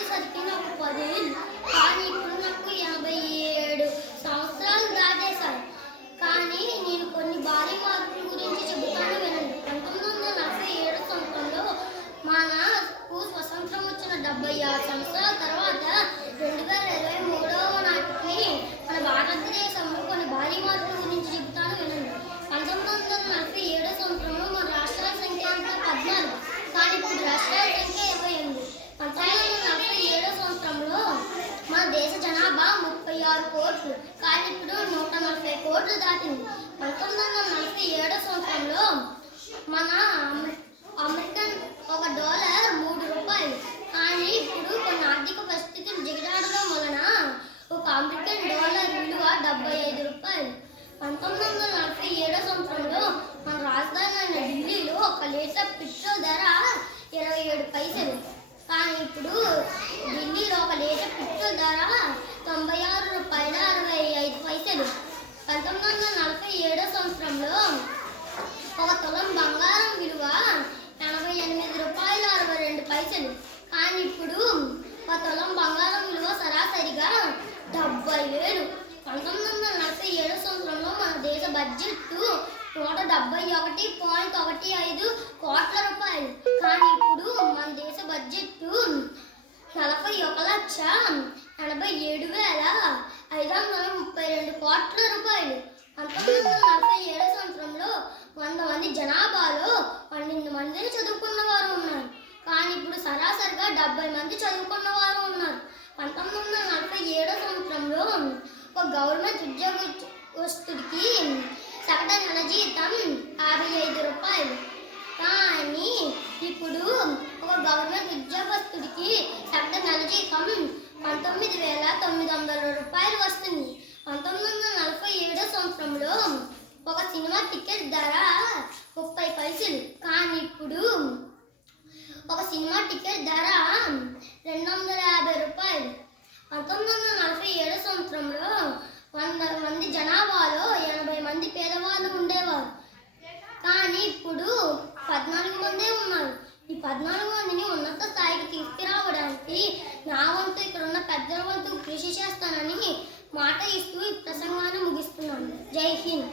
వచ్చేసరికి నాకు 10 ఏళ్ళు. కానీ ఇప్పుడు నాకు 87 సంవత్సరాలు దాటేశాయి. కానీ నేను కొన్ని భారీ మార్పుల గురించి చెబుతాను వినండి. 1947 సంవత్సరంలో మనకు స్వతంత్రం వచ్చిన 76 సంవత్సరాల తర్వాత 2023 నాటికి మన భారతదేశంలో కొన్ని భారీ మార్పుల గురించి చెబుతాను వినండి. 1947 సంవత్సరంలో మన రాష్ట్రాల సంఖ్య అంతా 14, కానీ ఇప్పుడు రాష్ట్రాల సంఖ్య 28. 1947 సంవత్సరంలో మన దేశ జనాభా 36 కోట్లు, కానీ ఇప్పుడు 140 కోట్లు దాటింది. 1947 సంవత్సరంలో మన అమెరికన్ ఒక డాలర్ $3, కానీ ఇప్పుడు కొన్ని ఆర్థిక పరిస్థితులు దిగజారడం వలన ఒక అమెరికన్ డాలర్ విలువ $75. 1947 సంవత్సరంలో మన రాజధాని అయిన ఢిల్లీలో 1 లీటర్ పెట్రోల్ ధర 27 పైసలు, కానీ ఇప్పుడు ఢిల్లీలో 1 లీటర్ పెట్రోల్ ధర $96.65. 1947 సంవత్సరంలో ఒక తులం బంగారం విలువ $88.62, కానీ ఇప్పుడు ఒక తులం బంగారం విలువ సరాసరిగా 70,000. 1947 సంవత్సరంలో మన దేశ బడ్జెట్ $171.15 కోట్ల రూపాయలు, కానీ ఇప్పుడు మన దేశ బడ్జెట్ 41,87,532 కోట్ల రూపాయలు. 1947 సంవత్సరంలో 100 మంది జనాభాలో 12 మందిని చదువుకున్న వారు ఉన్నారు, కానీ ఇప్పుడు సరాసరిగా 70 మంది చదువుకున్న వారు ఉన్నారు. 1947 సంవత్సరంలో ఒక గవర్నమెంట్ ఉద్యోగస్తుడికి సగటు నెల జీతం $55, కానీ ఇప్పుడు ఒక గవర్నమెంట్ ఉద్యోగస్తుడికి సగటు నెల జీతం $19,900 వస్తుంది. 1947 సంవత్సరంలో ఒక సినిమా టికెట్ ధర 30 పైసలు, కానీ ఇప్పుడు ఒక సినిమా టికెట్ ధర $250. 1947 సంవత్సరంలో 100 మంది జనాభాలో 80 మంది పేదవాళ్ళు ఉండేవారు, కానీ ఇప్పుడు 14 మందే ఉన్నారు. ఈ 14 మందిని ఉన్నత స్థాయికి తీసుకురావడానికి నా వంతు ఇక్కడ ఉన్న పెద్దల వంతు కృషి చేస్తానని మాట ఇస్తూ ఈ ప్రసంగాన్ని ముగిస్తున్నాను. జై హింద్.